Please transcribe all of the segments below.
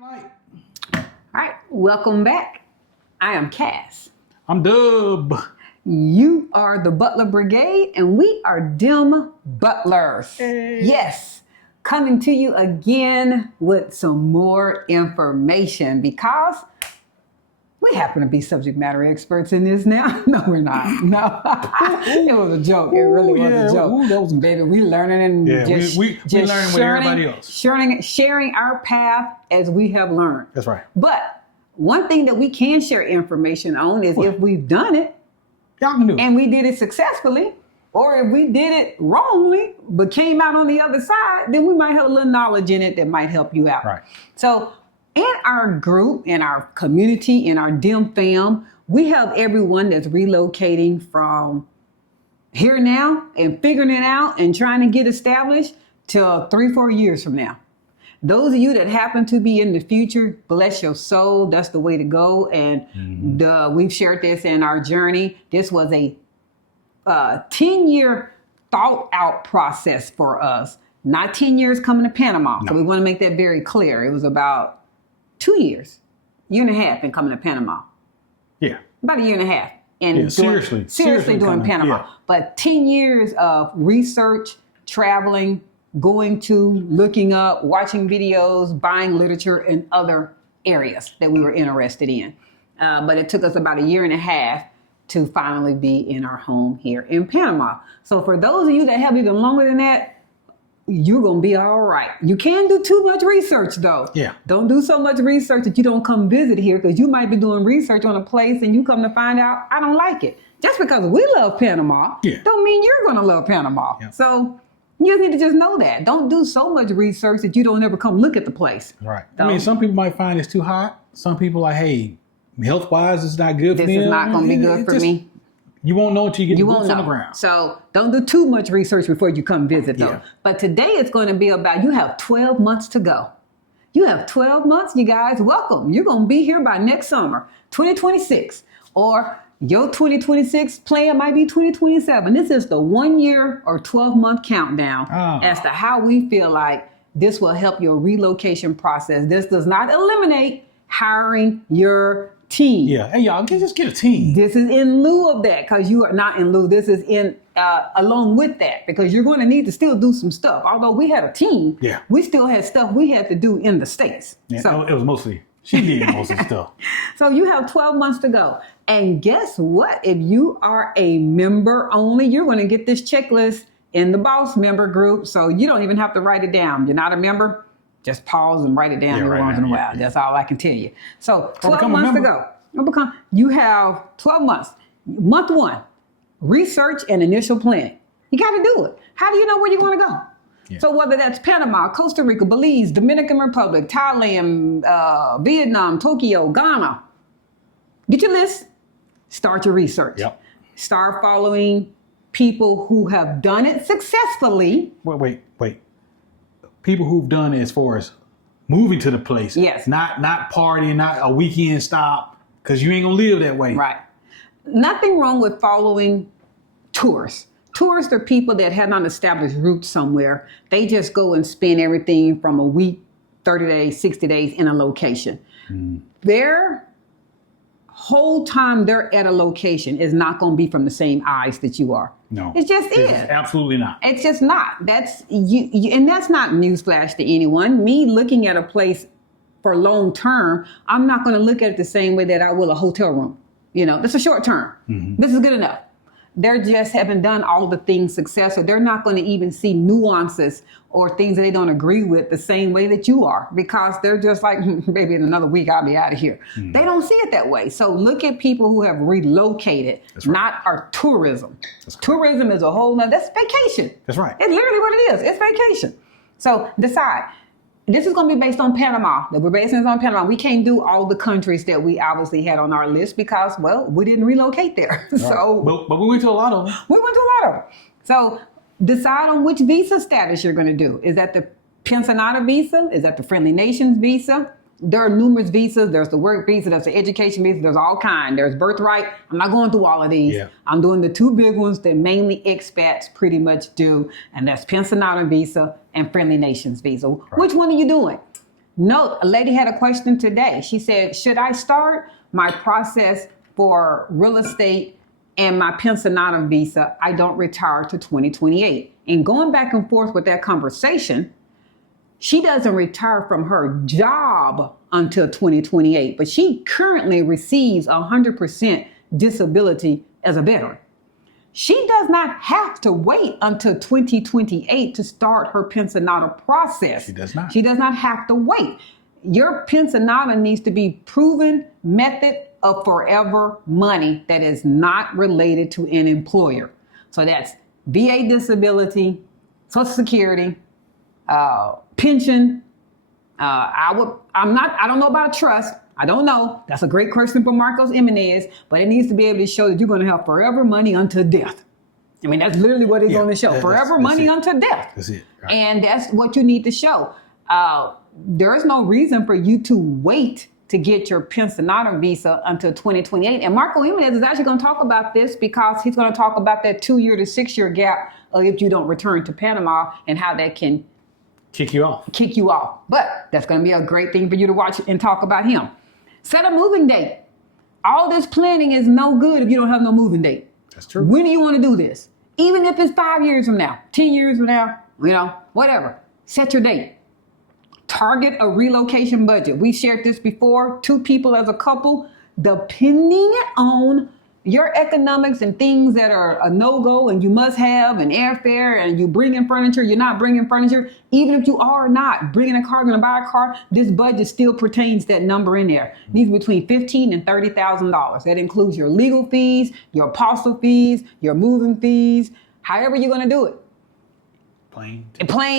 Right. All right, welcome back. I am Cass. I'm Dub. You are the Butler Brigade, and we are DemButlers. Hey. Yes, coming to you again with some more information because we happen to be subject matter experts in this now. No, we're not. No, it was a joke. It really was a joke. Ooh, that was Baby, we learning and just we learning with everybody else. Sharing our path as we have learned. That's right. But one thing that we can share information on is if we've done it, y'all can do it, and we did it successfully, or if we did it wrongly but came out on the other side, then we might have a little knowledge in it that might help you out. Right. So in our group, in our community, in our Dem fam, we have everyone that's relocating from here now and figuring it out and trying to get established till 3-4 years from now. Those of you that happen to be in the future, bless your soul. That's the way to go. And we've shared this in our journey. This was a 10-year thought out process for us. Not 10 years coming to Panama. No. So we want to make that very clear. It was about 2 years, year and a half in coming to Panama. Yeah. About a year and a half. And seriously doing Panama. Yeah. But 10 years of research, traveling, going to, looking up, watching videos, buying literature in other areas that we were interested in. But it took us about a year and a half to finally be in our home here in Panama. So for those of you that have even longer than that, you're going to be all right. You can do too much research though. Yeah. Don't do so much research that you don't come visit here, because you might be doing research on a place and you come to find out, I don't like it. Just because we love Panama, don't mean you're going to love Panama. Yeah. So you need to just know that. Don't do so much research that you don't ever come look at the place. Right. So, I mean, some people might find it's too hot. Some people are like, hey, health-wise, it's not good for me. This is not going to be good for me. You won't know until you get the boots on the ground. So don't do too much research before you come visit though. Yeah. But today it's going to be about, you have 12 months to go. You have 12 months, you guys. Welcome. You're going to be here by next summer, 2026. Or your 2026 plan might be 2027. This is the 1 year or 12-month countdown as to how we feel like this will help your relocation process. This does not eliminate hiring your team. Yeah. Hey, y'all, just get a team. This is in lieu of that, because you are not in lieu. This is in along with that, because you're going to need to still do some stuff. Although we had a team, we still had stuff we had to do in the States. Yeah, so it was mostly, she did most of the stuff. So you have 12 months to go. And guess what? If you are a member only, you're going to get this checklist in the boss member group. So you don't even have to write it down. You're not a member? Just pause and write it down every once in a while. That's all I can tell you. So 12 months to go. You have 12 months. Month 1, research and initial planning. You got to do it. How do you know where you want to go? Yeah. So whether that's Panama, Costa Rica, Belize, Dominican Republic, Thailand, Vietnam, Tokyo, Ghana, get your list. Start your research. Yep. Start following people who have done it successfully. Wait. People who've done it as far as moving to the place. Yes. Not partying, not a weekend stop, because you ain't gonna live that way. Right. Nothing wrong with following tourists. Tourists are people that have not established roots somewhere. They just go and spend everything from a week, 30 days, 60 days in a location. Their whole time they're at a location is not going to be from the same eyes that you are. No. It just is. Absolutely not. It's just not. That's you, and that's not newsflash to anyone. Me looking at a place for long term, I'm not going to look at it the same way that I will a hotel room. You know, that's a short term. This is good enough. They're just haven't done all the things successful. They're not going to even see nuances or things that they don't agree with the same way that you are, because they're just like, baby, in another week, I'll be out of here. They don't see it that way. So look at people who have relocated, not our tourism. Tourism is a whole nother, that's vacation. That's right. It's literally what it is. It's vacation. So decide. This is going to be based on Panama. We're basing this on Panama. We can't do all the countries that we obviously had on our list because, well, we didn't relocate there. Right. So, but we went to a lot of them. We went to a lot of them. So decide on which visa status you're going to do. Is that the Pensionado visa? Is that the Friendly Nations visa? There are numerous visas. There's the work visa. There's the education visa. There's all kinds. There's birthright. I'm not going through all of these. Yeah. I'm doing the 2 big ones that mainly expats pretty much do. And that's Pensionado visa and Friendly Nations visa. Right. Which one are you doing? Note, a lady had a question today. She said, should I start my process for real estate and my Pensionado visa? I don't retire to 2028. And going back and forth with that conversation, she doesn't retire from her job until 2028, but she currently receives 100% disability as a veteran. She does not have to wait until 2028 to start her Pensionado process. She does not. She does not have to wait. Your Pensionado needs to be proven method of forever money that is not related to an employer. So that's VA disability, Social Security, pension. I don't know about a trust. I don't know. That's a great question for Marcos Jimenez, but it needs to be able to show that you're going to have forever money until death. I mean, that's literally what it's going to show. Forever money until death. That's it. Right. And that's what you need to show. There's no reason for you to wait to get your Pensionado visa until 2028. And Marco Jimenez is actually going to talk about this because he's going to talk about that 2-year to 6-year gap if you don't return to Panama and how that can kick you off. But that's going to be a great thing for you to watch and talk about him. Set a moving date. All this planning is no good if you don't have no moving date. That's true. When do you want to do this? Even if it's 5 years from now, 10 years from now, whatever. Set your date. Target a relocation budget. We shared this before. 2 people as a couple, depending on your economics and things that are a no-go and you must have an airfare and you bring in furniture, you're not bringing furniture. Even if you are not bringing a car, going to buy a car, this budget still pertains that number in there. It needs between $15,000 and $30,000. That includes your legal fees, your apostle fees, your moving fees, however you're going to do it. Plain,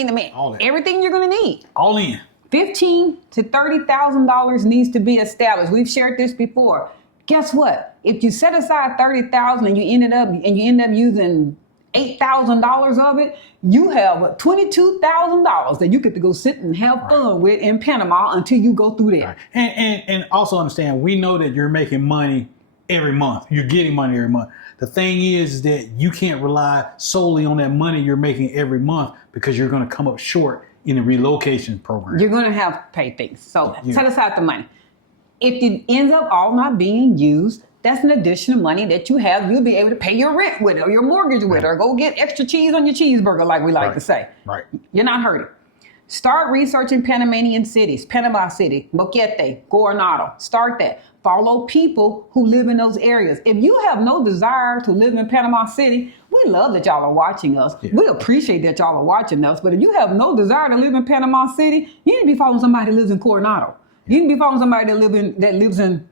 I mean, everything you're going to need. All in. $15,000 to $30,000 needs to be established. We've shared this before. Guess what? If you set aside $30,000 and you end up using $8,000 of it, you have $22,000 that you get to go sit and have fun with in Panama until you go through there. Right. And also understand, we know that you're making money every month. You're getting money every month. The thing is that you can't rely solely on that money you're making every month because you're going to come up short in the relocation program. You're going to have to pay things. So set aside the money. If it ends up all not being used, that's an additional money that you have. You'll be able to pay your rent with it, or your mortgage with it, or go get extra cheese on your cheeseburger, like we like to say. Right. You're not hurting. Start researching Panamanian cities, Panama City, Boquete, Coronado. Start that. Follow people who live in those areas. If you have no desire to live in Panama City, we love that y'all are watching us. Yeah. We appreciate that y'all are watching us. But if you have no desire to live in Panama City, you need to be following somebody that lives in Coronado. You need to be following somebody that lives in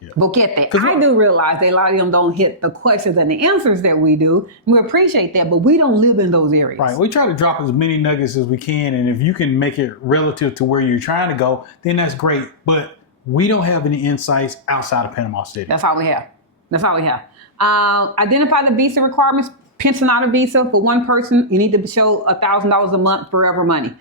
Boquete. I do realize that a lot of them don't hit the questions and the answers that we do. We appreciate that, but we don't live in those areas. Right. We try to drop as many nuggets as we can, and if you can make it relative to where you're trying to go, then that's great. But we don't have any insights outside of Panama City. That's all we have. Identify the visa requirements. Pensionado visa for one person, you need to show $1,000 a month forever money.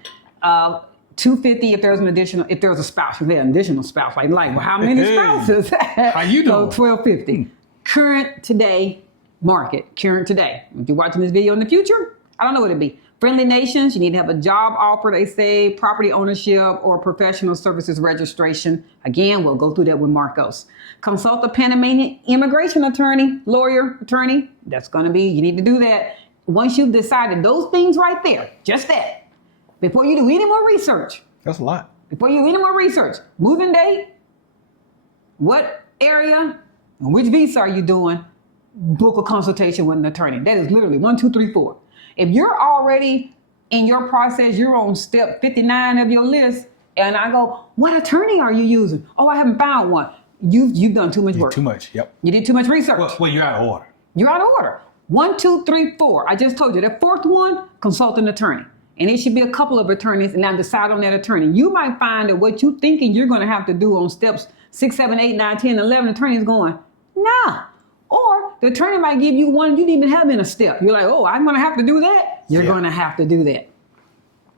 $250 if there's a spouse, if there's an additional spouse. Like well, how many spouses? How you doing? So $1,250. Current today market. Current today. If you're watching this video in the future, I don't know what it'd be. Friendly nations, you need to have a job offer, they say, property ownership, or professional services registration. Again, we'll go through that with Marcos. Consult a Panamanian immigration attorney, lawyer, attorney. That's going to be, you need to do that. Once you've decided those things right there, just that, before you do any more research. That's a lot. Before you do any more research, moving date, what area, and which visa are you doing, book a consultation with an attorney. That is literally 1, 2, 3, 4. If you're already in your process, you're on step 59 of your list, and I go, what attorney are you using? Oh, I haven't found one. You've done too much work. Too much, yep. You did too much research. Well, you're out of order. You're out of order. 1, 2, 3, 4. I just told you that fourth one, consult an attorney. And it should be a couple of attorneys, and now decide on that attorney. You might find that what you're thinking you're going to have to do on steps 6, 7, 8, 9, 10, 11, attorneys going, nah. Or the attorney might give you one you didn't even have in a step. You're like, oh, I'm going to have to do that? You're going to have to do that.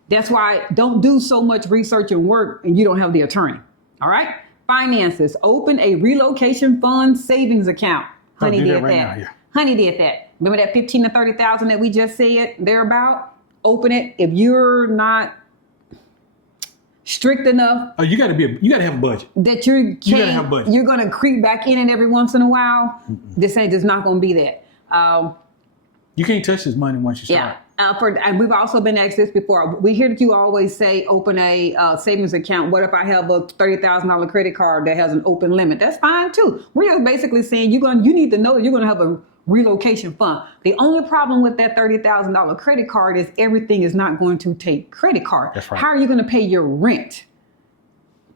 That's why don't do so much research and work and you don't have the attorney. All right? Finances. Open a relocation fund savings account. Honey did that. Honey did that. Remember that $15,000 to $30,000 that we just said thereabout? Open it. If you're not strict enough. Oh, you got to have a budget. That you gotta have a budget. You're going to creep back in it every once in a while. This ain't just not going to be that. You can't touch this money once you start. Yeah. And we've also been asked this before. We hear that you always say open a savings account. What if I have a $30,000 credit card that has an open limit? That's fine too. We're just basically saying you need to know that you're going to have a relocation fund. The only problem with that $30,000 credit card is everything is not going to take credit card. That's right. How are you going to pay your rent?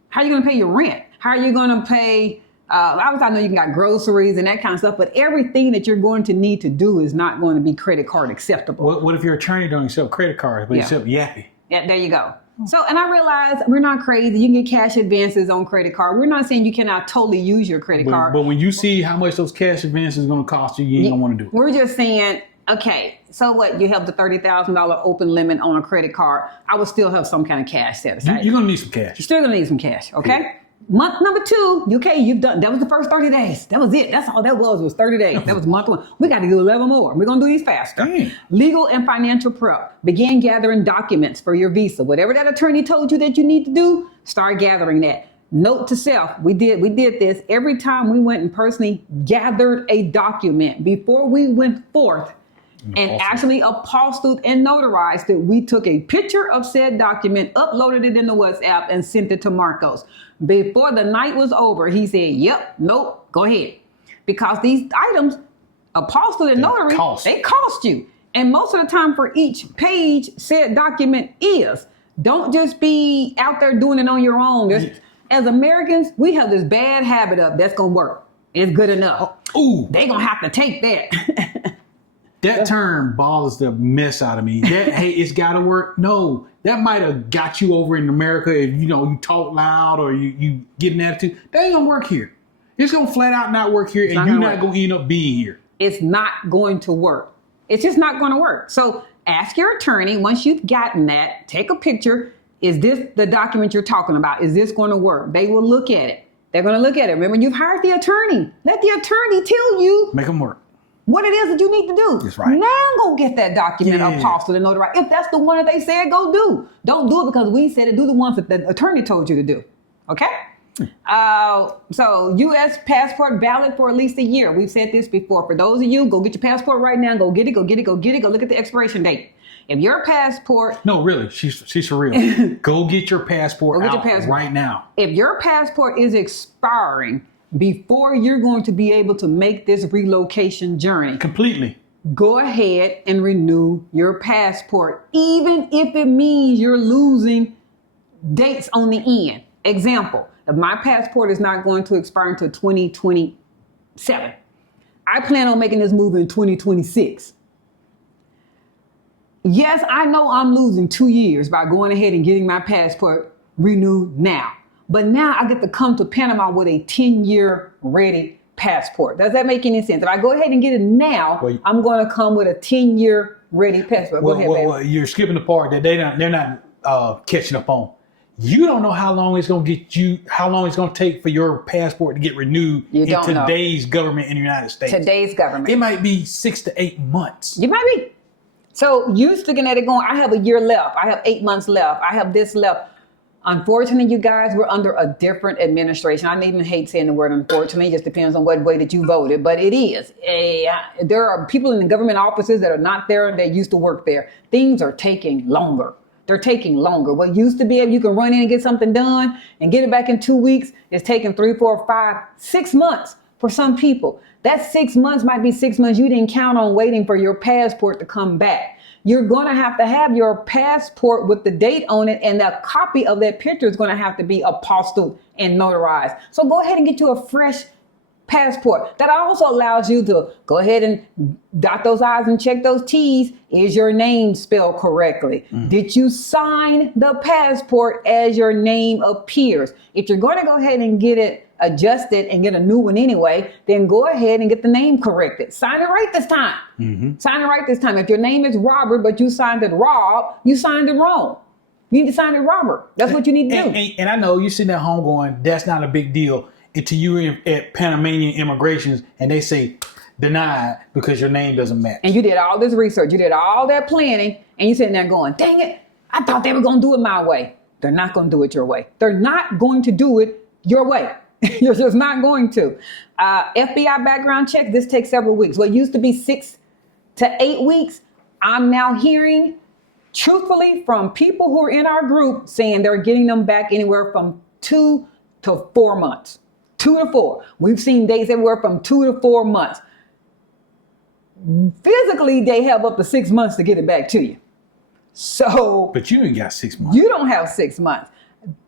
How are you going to pay your rent? How are you going to pay? I know you can got groceries and that kind of stuff, but everything that you're going to need to do is not going to be credit card acceptable. What if your attorney don't accept credit cards, but accept Yappy? Yeah, there you go. So, and I realize we're not crazy. You can get cash advances on credit card. We're not saying you cannot totally use your credit card. But when you see how much those cash advances are going to cost you, you ain't going to want to do it. We're just saying, okay, so what? You have the $30,000 open limit on a credit card. I would still have some kind of cash set aside. You're going to need some cash. You're still going to need some cash, okay? Yeah. Month number 2, okay, you've done, that was the first 30 days. That was it. That's all that was 30 days. That was month 1. We got to do 11 more. We're going to do these faster. Dang. Legal and financial prep. Begin gathering documents for your visa. Whatever that attorney told you that you need to do, start gathering that. Note to self, we did this every time we went and personally gathered a document before we went forth and actually apostilled and notarized it. We took a picture of said document, uploaded it in the WhatsApp, and sent it to Marcos. Before the night was over, he said, yep, nope, go ahead. Because these items, apostilled and notary, they cost you. And most of the time for each page, said document is. Don't just be out there doing it on your own. As Americans, we have this bad habit of that's going to work. It's good enough. Ooh. They're going to have to take that. That term bothers the mess out of me. Hey, it's got to work. No, that might have got you over in America if, you talk loud or you get an attitude. That ain't going to work here. It's going to flat out not work here, and you're not going to end up being here. It's not going to work. It's just not going to work. So ask your attorney, once you've gotten that, take a picture. Is this the document you're talking about? Is this going to work? They will look at it. They're going to look at it. Remember, you've hired the attorney. Let the attorney tell you. Make them work. What it is that you need to do. That's right. Now go get that document apostilled and notarized. If that's the one that they said, go do. Don't do it because we said it. Do the ones that the attorney told you to do. Okay? So U.S. passport valid for at least a year. We've said this before. For those of you, go get your passport right now. Go get it. Go get it. Go get it. Go look at the expiration date. If your passport... No, really. She's for real. Go get your passport right now. If your passport is expiring before you're going to be able to make this relocation journey completely, go ahead and renew your passport, even if it means you're losing dates on the end. Example, if my passport is not going to expire until 2027, I plan on making this move in 2026. Yes, I know I'm losing 2 years by going ahead and getting my passport renewed now. But now I get to come to Panama with a 10-year ready passport. Does that make any sense? If I go ahead and get it now, I'm going to come with a 10-year ready passport. Go ahead, baby. You're skipping the part that they're not catching up on. You don't know how long it's going to take for your passport to get renewed in today's government in the United States. Today's government. It might be 6 to 8 months. You might be. So you sticking at it going, I have a year left. I have 8 months left. I have this left. Unfortunately, you guys, we're under a different administration. I don't even hate saying the word unfortunately. It just depends on what way that you voted. But it is. There are people in the government offices that are not there that used to work there. Things are taking longer. They're taking longer. What used to be you can run in and get something done and get it back in 2 weeks is taking 3, 4, 5, 6 months for some people. That 6 months might be 6 months you didn't count on waiting for your passport to come back. You're going to have your passport with the date on it, and a copy of that picture is going to have to be apostilled and notarized. So go ahead and get you a fresh passport. That also allows you to go ahead and dot those I's and check those T's. Is your name spelled correctly? Did you sign the passport as your name appears? If you're going to go ahead and get it adjusted and get a new one anyway, then go ahead and get the name corrected. Sign it right this time. Sign it right this time. If your name is Robert, but you signed it Rob, you signed it wrong. You need to sign it Robert. That's what you need to do. And I know you're sitting at home going, that's not a big deal until you at Panamanian immigrations and they say denied because your name doesn't match. And you did all this research. You did all that planning and you're sitting there going, dang it, I thought they were going to do it my way. They're not going to do it your way. They're not going to do it your way. You're just not going to. FBI background check, this takes several weeks. What used to be 6 to 8 weeks, I'm now hearing truthfully from people who are in our group saying they're getting them back anywhere from 2 to 4 months. 2 to 4. We've seen days everywhere from 2 to 4 months. Physically, they have up to 6 months to get it back to you. So, but you ain't got 6 months. You don't have 6 months.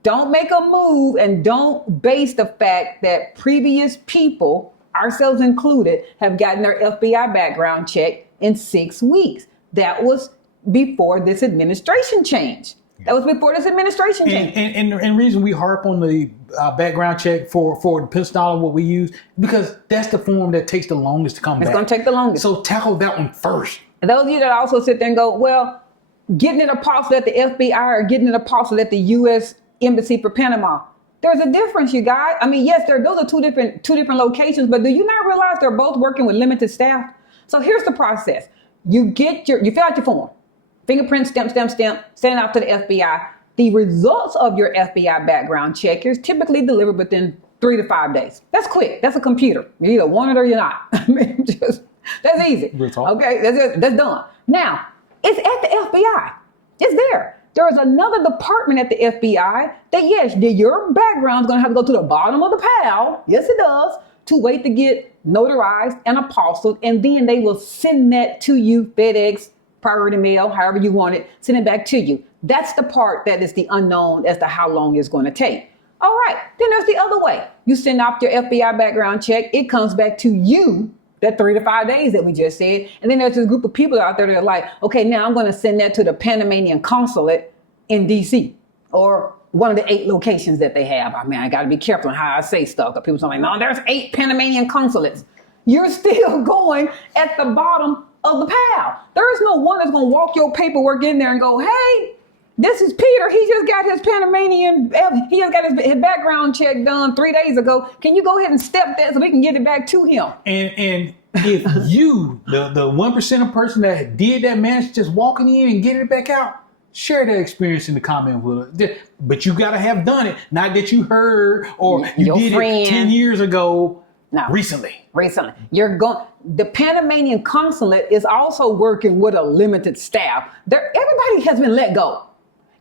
Don't make a move and don't base the fact that previous people, ourselves included, have gotten their FBI background check in 6 weeks. That was before this administration change. That was before this administration change. And the reason we harp on the background check for the Pensionado, what we use, because that's the form that takes the longest to come back. It's going to take the longest. So tackle that one first. And those of you that also sit there and go, well, getting it apostilled at the FBI or getting it apostilled at the U.S. Embassy for Panama. There's a difference, you guys. I mean, yes, those are two different locations, but do you not realize they're both working with limited staff? So here's the process. You fill out your form, fingerprint, stamp, send it out to the FBI. The results of your FBI background check is typically delivered within 3 to 5 days. That's quick. That's a computer. You either want it or you're not. I mean, that's easy. Okay, that's done. Now, it's at the FBI. It's there. There is another department at the FBI that, yes, your background is going to have to go to the bottom of the pile. Yes, it does. To wait to get notarized and apostilled. And then they will send that to you, FedEx, priority mail, however you want it, send it back to you. That's the part that is the unknown as to how long it's going to take. All right. Then there's the other way. You send off your FBI background check. It comes back to you. That 3 to 5 days that we just said. And then there's this group of people out there that are like, okay, now I'm going to send that to the Panamanian consulate in DC or one of the 8 locations that they have. I mean, I got to be careful on how I say stuff because people are like, no, there's 8 Panamanian consulates. You're still going at the bottom of the pile. There is no one that's going to walk your paperwork in there and go, hey, this is Peter. He just got his he just got his background check done 3 days ago. Can you go ahead and step that so we can get it back to him? And if you, the 1% of person that did that, managed just walking in and getting it back out, share that experience in the comment with us. But you got to have done it. Not that you heard or you did it 10 years ago. No. Recently. The Panamanian consulate is also working with a limited staff. Everybody has been let go.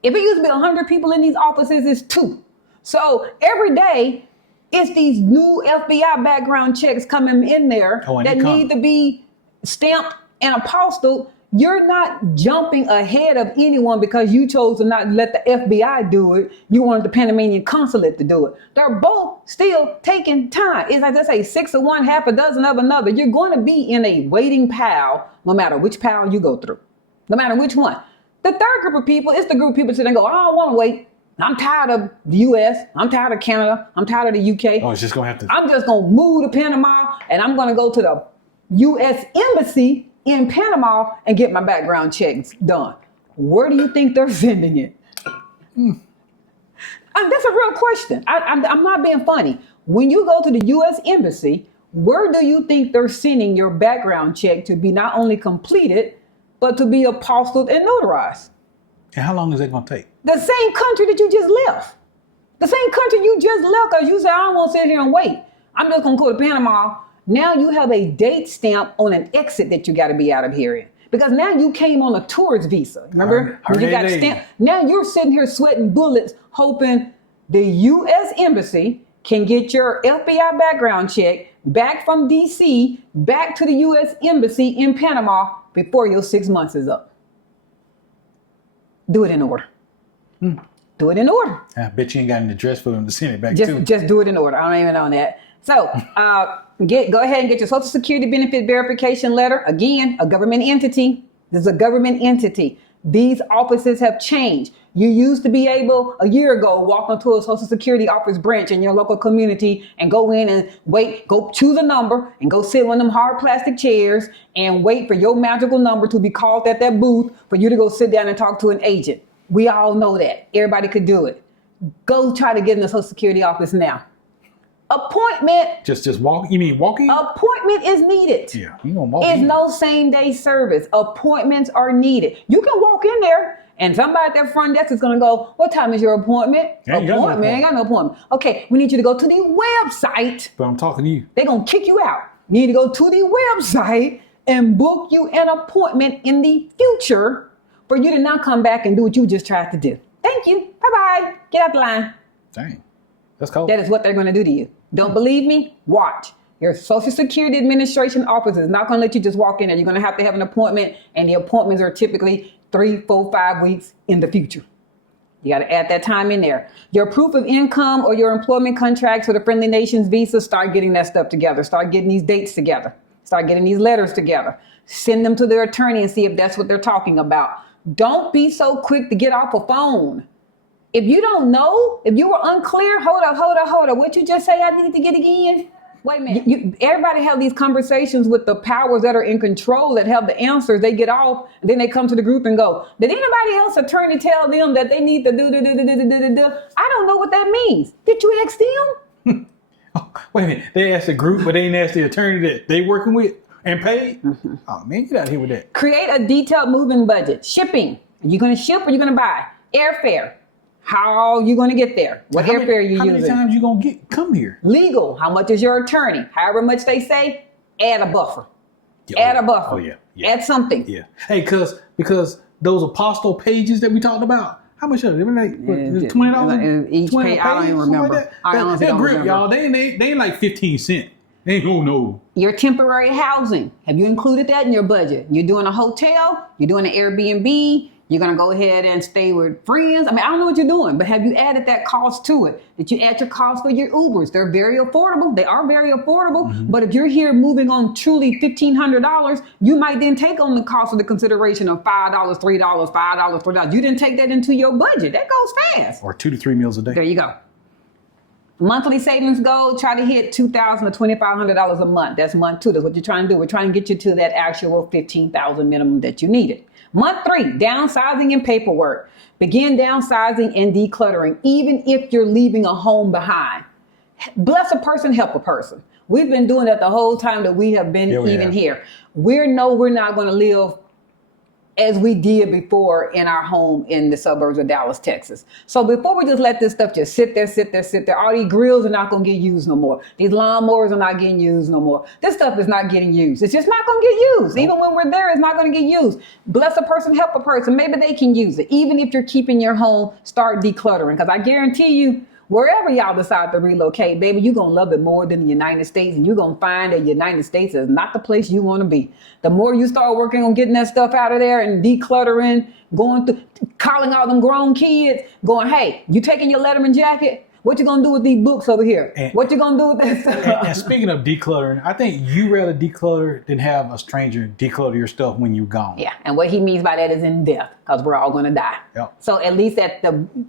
If it used to be 100 people in these offices, it's 2. So every day, it's these new FBI background checks coming in there that need to be stamped and apostilled. You're not jumping ahead of anyone because you chose to not let the FBI do it. You wanted the Panamanian consulate to do it. They're both still taking time. It's like they say, 6 of one, half a dozen of another. You're going to be in a waiting pile, no matter which pile you go through, no matter which one. The third group of people is the group of people that go, I don't want to wait. I'm tired of the U.S. I'm tired of Canada. I'm tired of the U.K. Oh, it's just going to have to. I'm just going to move to Panama and I'm going to go to the U.S. Embassy in Panama and get my background checks done. Where do you think they're sending it? That's a real question. I'm not being funny. When you go to the U.S. Embassy, where do you think they're sending your background check to be not only completed, but to be apostilled and notarized? And how long is that going to take? The same country that you just left. The same country you just left because you said, I don't want to sit here and wait. I'm just going to go to Panama. Now you have a date stamp on an exit that you got to be out of here in. Because now you came on a tourist visa. Remember? You got stamped. Now you're sitting here sweating bullets hoping the U.S. Embassy can get your FBI background check back from D.C. back to the U.S. Embassy in Panama before your 6 months is up. Do it in order. Do it in order. I bet you ain't got an address for them to send it back to. Just do it in order. I don't even know that. So go ahead and get your Social Security benefit verification letter. Again, a government entity. This is a government entity. These offices have changed. You used to be able, a year ago, walk into a Social Security office branch in your local community and go in and wait, go choose a number and go sit in one of them hard plastic chairs and wait for your magical number to be called at that booth for you to go sit down and talk to an agent. We all know that. Everybody could do it. Go try to get in the Social Security office now. Appointment. Just walk. You mean walking? Appointment is needed. Yeah, you gonna walk. It's no same day service. Appointments are needed. You can walk in there And somebody at that front desk is going to go, what time is your appointment? Appointment? Ain't got no appointment. Okay, we need you to go to the website. But I'm talking to you. They're going to kick you out. You need to go to the website and book you an appointment in the future for you to not come back and do what you just tried to do. Thank you. Bye-bye. Get out the line. Dang. That's cold. That is what they're going to do to you. Don't believe me? Watch. Your Social Security Administration office is not going to let you just walk in there. You're going to have an appointment, and the appointments are typically 3, 4, 5 weeks in the future. You got to add that time in there. Your proof of income or your employment contracts for the Friendly Nations visa, start getting that stuff together. Start getting these dates together. Start getting these letters together. Send them to their attorney and see if that's what they're talking about. Don't be so quick to get off a phone. If you don't know, if you were unclear, hold up. What you just say I need to get again? Wait a minute. Everybody have these conversations with the powers that are in control that have the answers. They get off, and then they come to the group and go, did anybody else attorney tell them that they need to do? I don't know what that means. Did you ask them? Oh, wait a minute. They asked the group, but they didn't ask the attorney that they working with and paid? Mm-hmm. Oh, man, get out of here with that. Create a detailed moving budget. Shipping. Are you going to ship or are you going to buy? Airfare. How are you going to get there? What airfare are you using? How many times you going to come here? Legal. How much is your attorney? However much they say, add a buffer. Add a buffer. Oh, yeah. Add something. Yeah. Hey, because those apostle pages that we talked about, how much are they? Like $20 each page. I don't even remember. They're grip, y'all. They ain't like 15 cents. They ain't gonna know. Your temporary housing. Have you included that in your budget? You're doing a hotel. You're doing an Airbnb. You're going to go ahead and stay with friends. I mean, I don't know what you're doing, but have you added that cost to it? Did you add your cost for your Ubers? They're very affordable. They are very affordable. Mm-hmm. But if you're here moving on truly $1,500, you might then take on the cost of the consideration of $5, $3, $5, $4. You didn't take that into your budget. That goes fast. Or 2 to 3 meals a day. There you go. Monthly savings goal, try to hit $2,000 to $2,500 a month. That's month 2. That's what you're trying to do. We're trying to get you to that actual $15,000 minimum that you needed. Month 3, downsizing and paperwork. Begin downsizing and decluttering, even if you're leaving a home behind. Bless a person, help a person. We've been doing that the whole time that we have been here. We're not going to live as we did before in our home in the suburbs of Dallas, Texas. So before we just let this stuff just sit there, all these grills are not going to get used no more. These lawnmowers are not getting used no more. This stuff is not getting used. It's just not going to get used. Even when we're there, it's not going to get used. Bless a person, help a person. Maybe they can use it. Even if you're keeping your home, start decluttering. Because I guarantee you, wherever y'all decide to relocate, baby, you're going to love it more than the United States. And you're going to find that the United States is not the place you want to be. The more you start working on getting that stuff out of there and decluttering, going through, calling all them grown kids, going, hey, you taking your Letterman jacket? What you going to do with these books over here? What you going to do with that stuff? And speaking of decluttering, I think you rather declutter than have a stranger declutter your stuff when you're gone. Yeah, and what he means by that is in death, because we're all going to die. Yep. So at least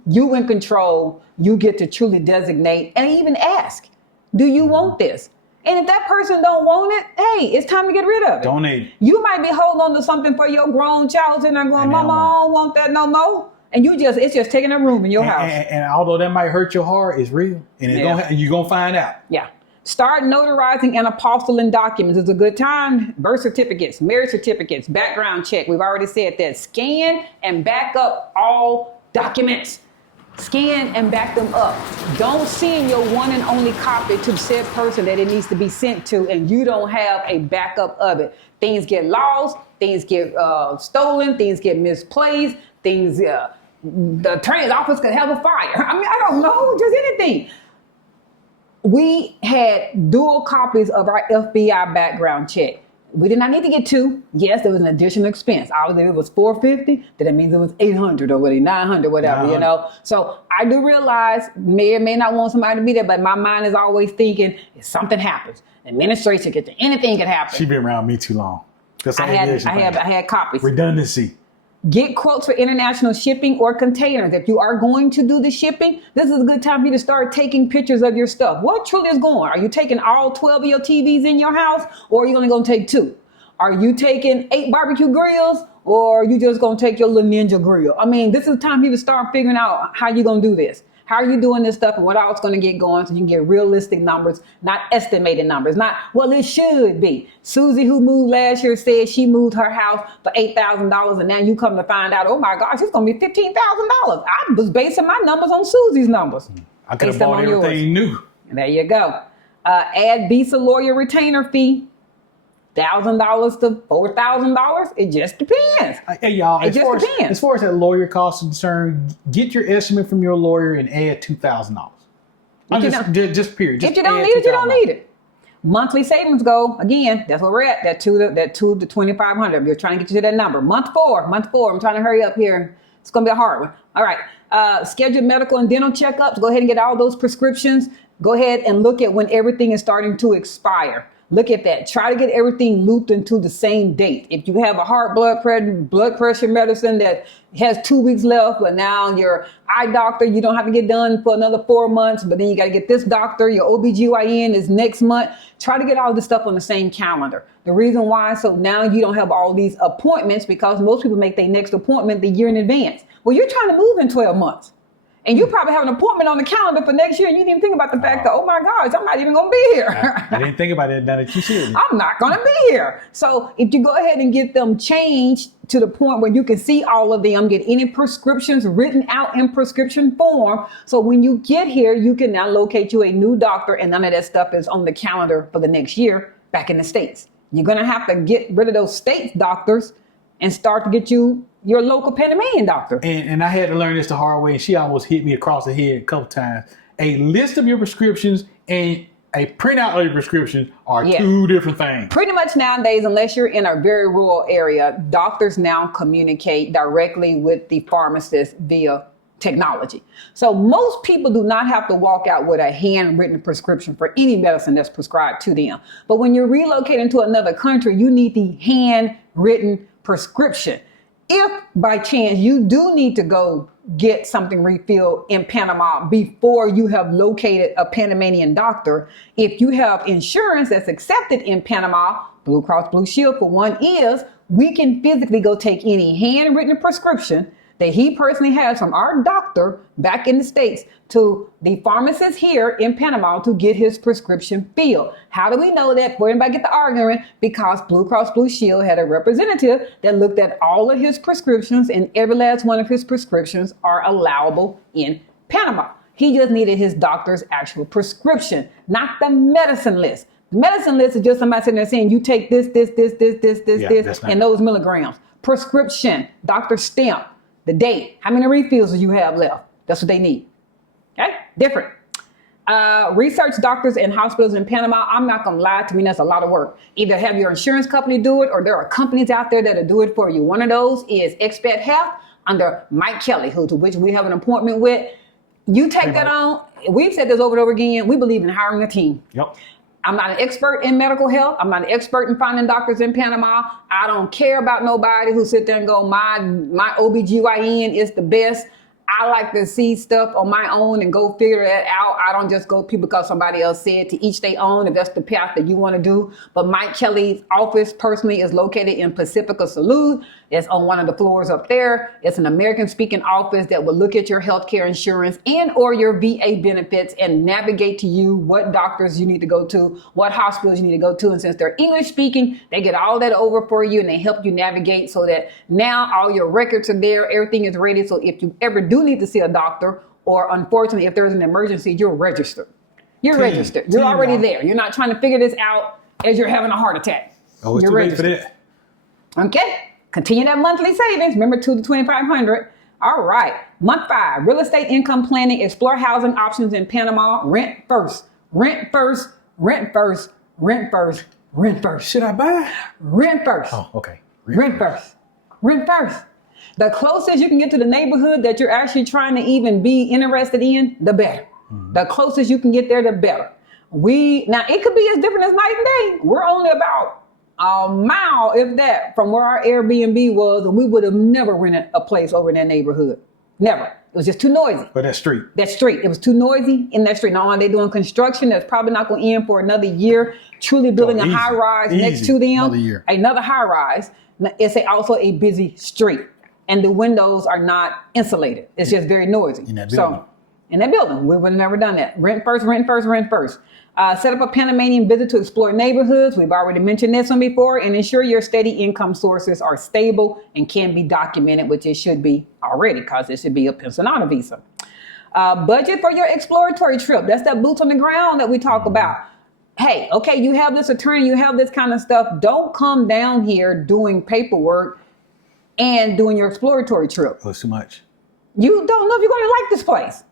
you in control, you get to truly designate and even ask, do you want this? And if that person don't want it, hey, it's time to get rid of it. Donate. You might be holding on to something for your grown child sitting there going, Mama, I don't want that no more. And it's just taking a room in your house. And although that might hurt your heart, it's real. And you're going to find out. Yeah. Start notarizing and apostilling documents. It's a good time. Birth certificates, marriage certificates, background check. We've already said that. Scan and back up all documents. Scan and back them up. Don't send your one and only copy to said person that it needs to be sent to, and you don't have a backup of it. Things get lost. Things get stolen. Things get misplaced. Things... the attorney's office could have a fire. I mean, I don't know, just anything. We had dual copies of our FBI background check. We did not need to get 2. Yes, there was an additional expense. Obviously, it was $450. Then that means it was $800 or whatever, $900, whatever, you know. So I do realize may or may not want somebody to be there, but my mind is always thinking if something happens, administration gets to anything could happen. She's been around me too long. I had copies. Redundancy. Get quotes for international shipping or containers. If you are going to do the shipping, this is a good time for you to start taking pictures of your stuff. What truly is going? Are you taking all 12 of your TVs in your house, or are you only going to take 2? Are you taking 8 barbecue grills, or are you just going to take your little Ninja grill? I mean, this is the time for you to start figuring out how you're going to do this. How are you doing this stuff and what all it's going to get going so you can get realistic numbers, not estimated numbers, not, well, it should be. Susie, who moved last year, said she moved her house for $8,000 and now you come to find out, oh my gosh, it's going to be $15,000. I was basing my numbers on Susie's numbers. I could have bought everything new. And there you go. Add Visa lawyer retainer fee. $1,000 to $4,000. It just depends. Hey y'all, it just depends. As far as that lawyer cost is concerned, get your estimate from your lawyer and add $2,000. Just period. Just if you don't need it, you don't need it. Monthly savings goal, again, that's where we're at. That two to 2,500. We're trying to get you to that number. Month four. I'm trying to hurry up here. It's going to be a hard one. All right. Scheduled medical and dental checkups. Go ahead and get all those prescriptions. Go ahead and look at when everything is starting to expire. Look at that. Try to get everything looped into the same date. If you have a heart blood pressure medicine that has 2 weeks left, but now your eye doctor, you don't have to get done for another 4 months, but then you got to get this doctor, your OBGYN is next month. Try to get all this stuff on the same calendar. The reason why, so now you don't have all these appointments because most people make their next appointment the year in advance. Well, you're trying to move in 12 months. And you probably have an appointment on the calendar for next year and you didn't even think about the fact that, oh my gosh, I'm not even going to be here. I didn't think about it now that you said it. I'm not going to be here. So if you go ahead and get them changed to the point where you can see all of them, get any prescriptions written out in prescription form. So when you get here, you can now locate you a new doctor and none of that stuff is on the calendar for the next year back in the States. You're going to have to get rid of those States doctors and start to get you your local Panamanian doctor. And I had to learn this the hard way. And she almost hit me across the head a couple times. A list of your prescriptions and a printout of your prescriptions are two different things. Pretty much nowadays, unless you're in a very rural area, doctors now communicate directly with the pharmacist via technology. So most people do not have to walk out with a handwritten prescription for any medicine that's prescribed to them. But when you're relocating to another country, you need the handwritten prescription. If by chance you do need to go get something refilled in Panama before you have located a Panamanian doctor, if you have insurance that's accepted in Panama, Blue Cross Blue Shield for one is, we can physically go take any handwritten prescription that he personally has from our doctor back in the States to the pharmacist here in Panama to get his prescription filled. How do we know that? Before anybody get the argument, because Blue Cross Blue Shield had a representative that looked at all of his prescriptions and every last one of his prescriptions are allowable in Panama. He just needed his doctor's actual prescription, not the medicine list. The medicine list is just somebody sitting there saying, you take this, and those milligrams. Prescription, doctor stamp, the date, how many refills do you have left? That's what they need. Okay, different. Research doctors and hospitals in Panama. I'm not gonna lie, to me that's a lot of work. Either have your insurance company do it or there are companies out there that'll do it for you. One of those is Expat Health under Mike Kelly, to which we have an appointment with. You take that on. We've said this over and over again. We believe in hiring a team. Yep. I'm not an expert in medical health. I'm not an expert in finding doctors in Panama. I don't care about nobody who sit there and go, my OBGYN is the best. I like to see stuff on my own and go figure that out. I don't just go people because somebody else said, to each their own if that's the path that you want to do. But Mike Kelly's office personally is located in Pacifica Salute. It's on one of the floors up there. It's an American speaking office that will look at your healthcare insurance and or your VA benefits and navigate to you what doctors you need to go to, what hospitals you need to go to. And since they're English speaking, they get all that over for you and they help you navigate so that now all your records are there. Everything is ready. So if you ever do need to see a doctor, or unfortunately, if there's an emergency, you're registered. You're registered. You're already there. You're not trying to figure this out as you're having a heart attack. Oh, it's too late for that. Okay. Continue that monthly savings. Remember, 2 to 2,500. All right. Month 5, real estate income planning. Explore housing options in Panama. Rent first. Rent first. Rent first. Rent first. Rent first. Should I buy? Rent first. Oh, okay. Rent first. Rent first. The closest you can get to the neighborhood that you're actually trying to even be interested in, the better. Mm-hmm. The closest you can get there, the better. Now it could be as different as night and day. We're only about a mile, if that, from where our Airbnb was, and we would have never rented a place over in that neighborhood. Never. It was just too noisy. But that street. That street. It was too noisy in that street. Not only are they doing construction that's probably not going to end for another year, truly building a high rise next to them. Another year. Another high rise. It's also a busy street. And the windows are not insulated. It's just very noisy. In that building. So in that building. We would have never done that. Rent first, rent first, rent first. Set up a Panamanian visit to explore neighborhoods. We've already mentioned this one before. And ensure your steady income sources are stable and can be documented, which it should be already because it should be a Pensionado visa. Budget for your exploratory trip. That's that boots on the ground that we talk about. Hey, okay, you have this attorney, you have this kind of stuff. Don't come down here doing paperwork and doing your exploratory trip. Oh, it's too much. You don't know if you're going to like this place.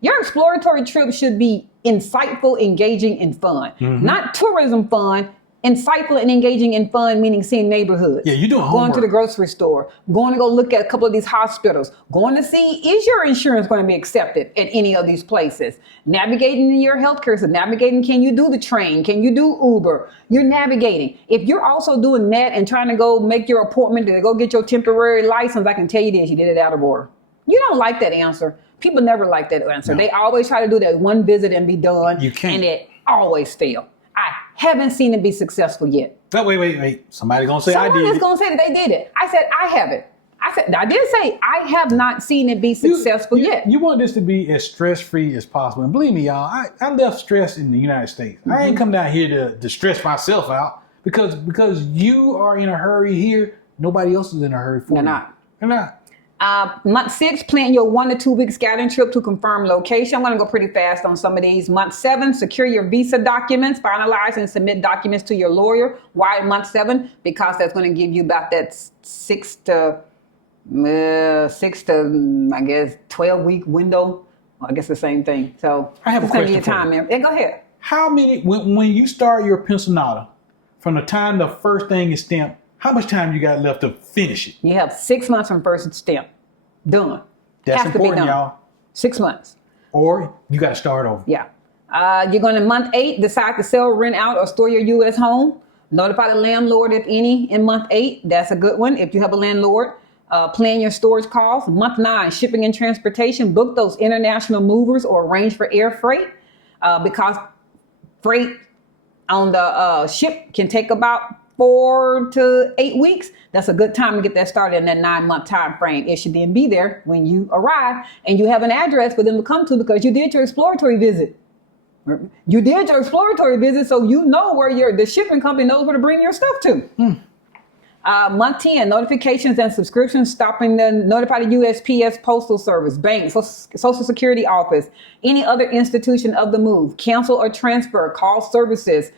Your exploratory trip should be insightful, engaging, and fun. Not tourism fun. Insightful and engaging and fun, meaning seeing neighborhoods. Yeah, you're doing Going homework. to the grocery store. Going to go look at a couple of these hospitals. Going to see, is your insurance going to be accepted at any of these places? Navigating your healthcare system. Navigating, can you do the train? Can you do Uber? You're navigating. If you're also doing that and trying to go make your appointment to go get your temporary license, I can tell you this, you did it out of order. You don't like that answer. People never like that answer. No. They always try to do that one visit and be done. You can't. And it always fail. I haven't seen it be successful yet. But wait. Somebody gonna say I Someone did is it. going to say that they did it. I said, I haven't. I did say I have not seen it be successful yet. You want this to be as stress-free as possible. And believe me, y'all, I left stress in the United States. I ain't come down here to stress myself out because you are in a hurry here. Nobody else is in a hurry for you. They're not. Month 6, plan your 1 to 2 week scouting trip to confirm location. I'm going to go pretty fast on some of these. Month 7, secure your visa documents, finalize and submit documents to your lawyer. Why month 7? Because that's going to give you about that 6 to I guess 12 week window. Well, I guess the same thing. So I have a question for you. Yeah, go ahead. How many when you start your Pensionado, from the time the first thing is stamped, how much time you got left to finish it? You have 6 months from first stamp. Done. That's Has to be important, done. y'all. 6 months. Or you got to start over. Yeah. You're going to month 8, decide to sell, rent out, or store your U.S. home. Notify the landlord, if any, in month 8. That's a good one if you have a landlord. Plan your storage costs. Month 9, shipping and transportation. Book those international movers or arrange for air freight because freight on the ship can take about 4 to 8 weeks. That's a good time to get that started in that 9-month time frame. It should then be there when you arrive and you have an address for them to come to because you did your exploratory visit. You did your exploratory visit, so you know where the shipping company knows where to bring your stuff to. Month 10, notifications and subscriptions, notify the USPS Postal Service, bank, Social Security Office, any other institution of the move, cancel or transfer, call services,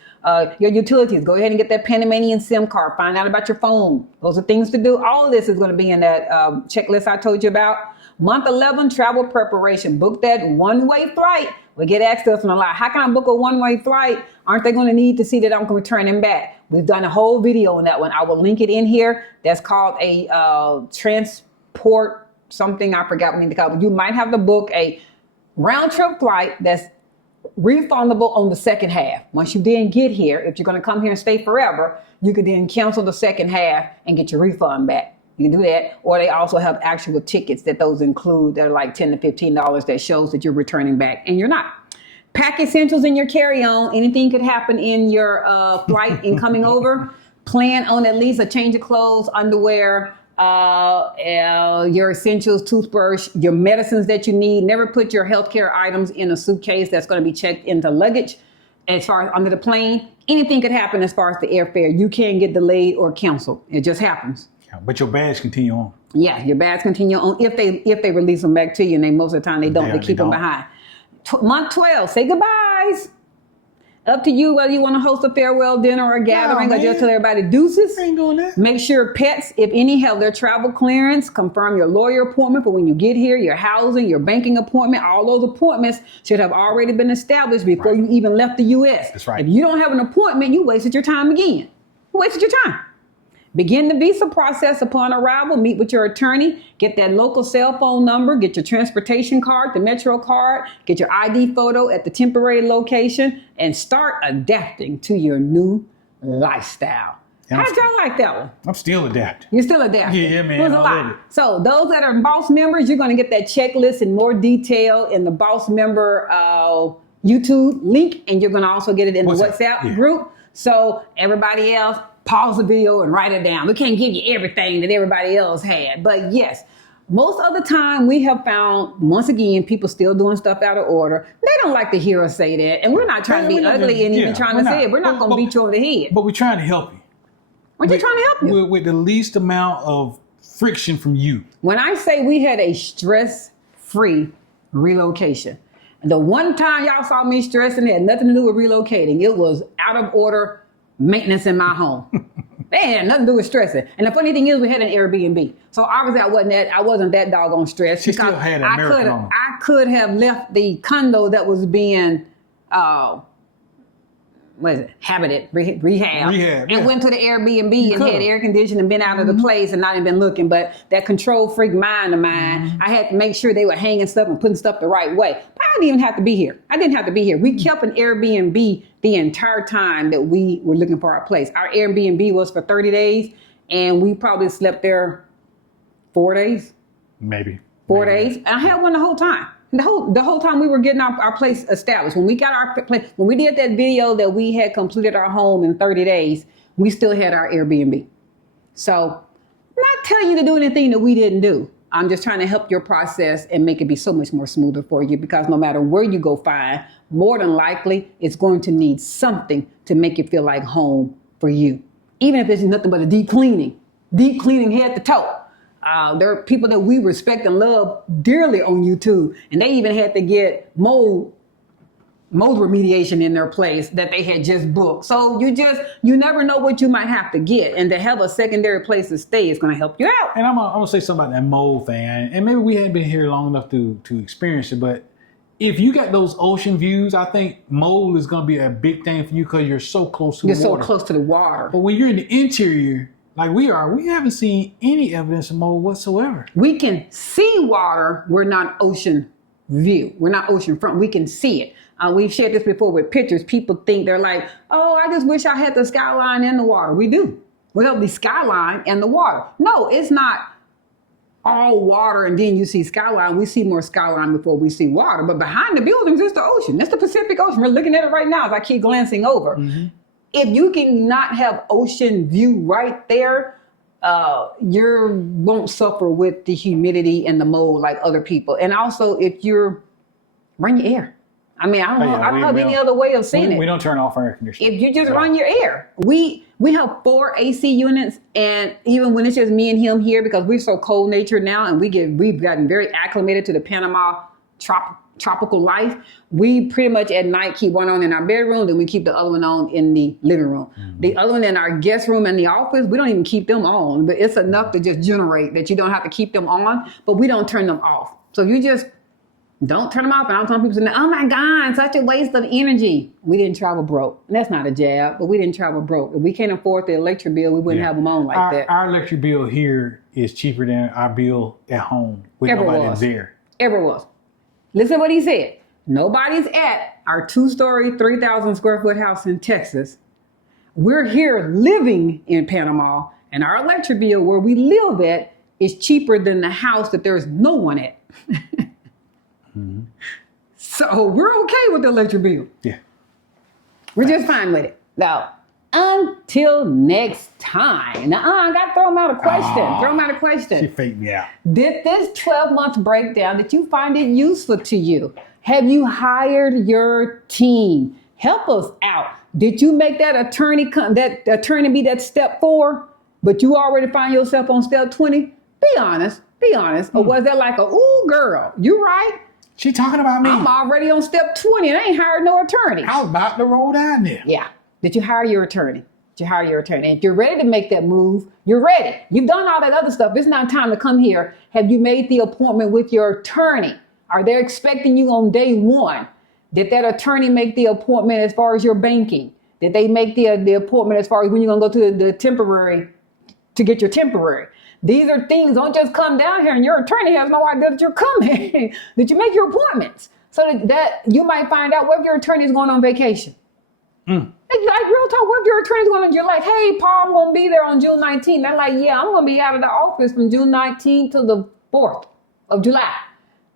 your utilities. Go ahead and get that Panamanian SIM card, find out about your phone. Those are things to do. All of this is going to be in that checklist I told you about. Month 11, travel preparation. Book that one-way flight. We get asked us a lot. How can I book a one-way flight? Aren't they going to need to see that I'm returning back? We've done a whole video on that one. I will link it in here. That's called a transport something. I forgot what we need to call it. You might have to book a round trip flight that's refundable on the second half. Once you then get here, if you're going to come here and stay forever, you could then cancel the second half and get your refund back. You can do that. Or they also have actual tickets that those include that are like $10 to $15 that shows that you're returning back and you're not. Pack essentials in your carry-on. Anything could happen in your flight in coming over. Plan on at least a change of clothes, underwear, your essentials, toothbrush, your medicines that you need. Never put your healthcare items in a suitcase that's going to be checked into luggage. As far as under the plane, anything could happen as far as the airfare. You can get delayed or canceled. It just happens. But your badge continue on. Yeah, your bags continue on if they release them back to you, and most of the time they don't. Yeah, they keep them behind. Month 12, say goodbyes. Up to you whether you want to host a farewell dinner or a gathering or just tell everybody deuces. I ain't doing that. Make sure pets, if any, have their travel clearance. Confirm your lawyer appointment for when you get here, your housing, your banking appointment. All those appointments should have already been established before you even left the U.S. That's right. If you don't have an appointment, you wasted your time again. You wasted your time. Begin the visa process upon arrival. Meet with your attorney. Get that local cell phone number. Get your transportation card, the Metro card. Get your ID photo at the temporary location and start adapting to your new lifestyle. Yeah, How'd y'all like that one? I'm still adapting. You're still adapting. Yeah, man, It was a already. lot. So those that are boss members, you're going to get that checklist in more detail in the boss member YouTube link, and you're going to also get it in the WhatsApp group. So everybody else, pause the video and write it down. We can't give you everything that everybody else had. But yes, Most of the time, we have found, once again, people still doing stuff out of order. They don't like to hear us say that. And we're not trying to be ugly and even trying to say it. We're not going to beat you over the head. But we're trying to help you. We're just trying to help you. With the least amount of friction from you. When I say we had a stress-free relocation, the one time y'all saw me stressing, it had nothing to do with relocating. It was out of order maintenance in my home. They had nothing to do with stressing. And the funny thing is, we had an Airbnb. So obviously I wasn't that doggone stressed. She still had a miracle. I could have left the condo that was being rehab, and went to the Airbnb and had air conditioning and been out of the place and not even been looking. But that control freak mind of mine, I had to make sure they were hanging stuff and putting stuff the right way. But I didn't even have to be here. We kept an Airbnb the entire time that we were looking for our place. Our Airbnb was for 30 days, and we probably slept there 4 days. Maybe. 4 days. And I had one the whole time. The whole time we were getting our place established. When we got our place, when we did that video that we had completed our home in 30 days, we still had our Airbnb. So I'm not telling you to do anything that we didn't do. I'm just trying to help your process and make it be so much more smoother for you, because no matter where you go find, more than likely it's going to need something to make it feel like home for you. Even if it's nothing but a deep cleaning head to toe. There are people that we respect and love dearly on YouTube, and they even had to get mold remediation in their place that they had just booked. So you never know what you might have to get, and to have a secondary place to stay is going to help you out. And I'm gonna say something about that mold thing, and maybe we hadn't been here long enough to experience it, but if you got those ocean views, I think mold is going to be a big thing for you because you're so close to the water. You're so close to the water. But when you're in the interior, like we haven't seen any evidence of mold whatsoever. We can see water. We're not ocean view. We're not ocean front. We can see it. We've shared this before with pictures. People think they're like, oh, I just wish I had the skyline and the water. We do. We have the skyline and the water. No, it's not all water and then you see skyline. We see more skyline before we see water. But behind the buildings is the ocean. That's the Pacific Ocean. We're looking at it right now as I keep glancing over. Mm-hmm. If you can not have ocean view right there, you won't suffer with the humidity and the mold like other people. And also, if you're run your air. I mean, I don't have any other way of saying it. We don't turn off our air conditioner. If you just run your air. We have 4 AC units, and even when it's just me and him here, because we're so cold natured now, and we've gotten very acclimated to the Panama tropical life. We pretty much at night keep one on in our bedroom, then we keep the other one on in the living room. Mm-hmm. The other one in our guest room and the office, we don't even keep them on, but it's enough to just generate that you don't have to keep them on, but we don't turn them off. So you just don't turn them off. And I'm telling people, saying, oh my God, such a waste of energy. We didn't travel broke. And that's not a jab, but we didn't travel broke. If we can't afford the electric bill, we wouldn't have them on like that. Our electric bill here is cheaper than our bill at home with nobody there. Ever was. Listen to what he said. Nobody's at our 2-story, 3,000 square foot house in Texas. We're here living in Panama, and our electric bill where we live at is cheaper than the house that there's no one at. Mm-hmm. So we're okay with the electric bill. Yeah. We're just fine with it. Now, until next time. Now, I got to throw him out a question. She faked me out. Did this 12-month breakdown, did you find it useful to you? Have you hired your team? Help us out. Did you make that attorney be that step 4, but you already find yourself on step 20? Be honest. Or was that like ooh, girl, you right? She talking about me. I'm already on step 20 and I ain't hired no attorney. I was about to roll down there. Yeah. Did you hire your attorney? And if you're ready to make that move, you're ready. You've done all that other stuff. It's not time to come here. Have you made the appointment with your attorney? Are they expecting you on day 1? Did that attorney make the appointment as far as your banking? Did they make the appointment as far as when you're going to go to the temporary to get your temporary? These are things, don't just come down here and your attorney has no idea that you're coming. Did you make your appointments? So that you might find out what if your attorney is going on vacation. Like real talk, what if your attorney's going on, you're like, hey, Paul, I'm going to be there on June 19th. They're like, yeah, I'm going to be out of the office from June 19th to the 4th of July.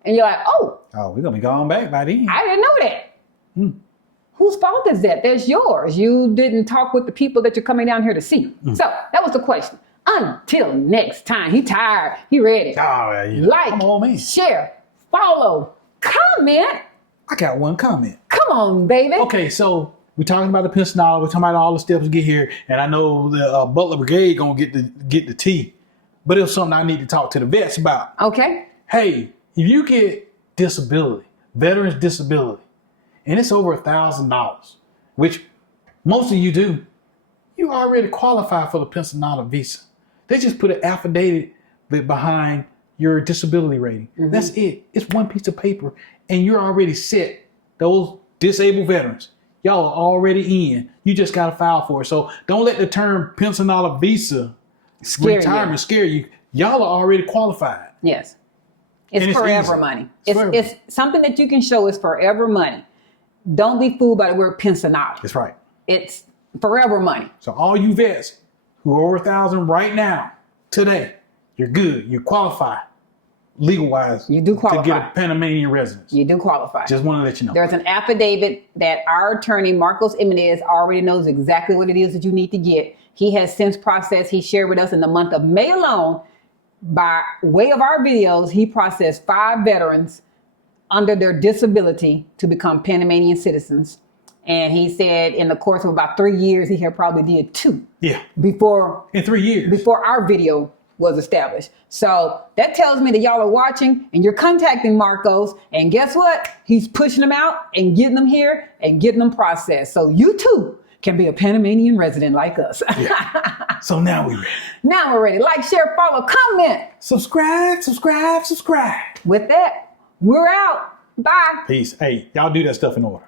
And you're like, oh, we're going to be going back by then. I didn't know that. Whose fault is that? That's yours. You didn't talk with the people that you're coming down here to see. So that was the question. Until next time. He tired. He ready. Oh, yeah. Like, Come on, man. share, follow, comment. I got one comment. Come on, baby. Okay, so we're talking about the Pensionado. We're talking about all the steps to get here, and I know the Butler Brigade gonna get the tea, but it's something I need to talk to the vets about. Okay. Hey, if you get disability, veterans disability, and it's over $1,000, which most of you do, you already qualify for the Pensionado visa. They just put an affidavit behind your disability rating. Mm-hmm. That's it. It's one piece of paper, and you're already set. Those disabled veterans, y'all are already in. You just got to file for it. So don't let the term Pensionado visa retirement scare you. Y'all are already qualified. Yes. It's forever easy. money. Forever. It's something that you can show is forever money. Don't be fooled by the word Pensionado. That's right. It's forever money. So all you vets who are over 1,000 right now, today, you're good. You qualify legal-wise. You do qualify. To get a Panamanian residence. You do qualify. Just want to let you know. There's an affidavit that our attorney, Marcos Jimenez, already knows exactly what it is that you need to get. He has since processed, he shared with us in the month of May alone, by way of our videos, he processed 5 veterans under their disability to become Panamanian citizens. And he said in the course of about 3 years, he had probably did 2. Yeah. Before. In 3 years. Before our video was established. So that tells me that y'all are watching and you're contacting Marcos. And guess what? He's pushing them out and getting them here and getting them processed. So you too can be a Panamanian resident like us. Yeah. So now we're ready. Now we're ready. Like, share, follow, comment. Subscribe. With that, we're out. Bye. Peace. Hey, y'all do that stuff in order.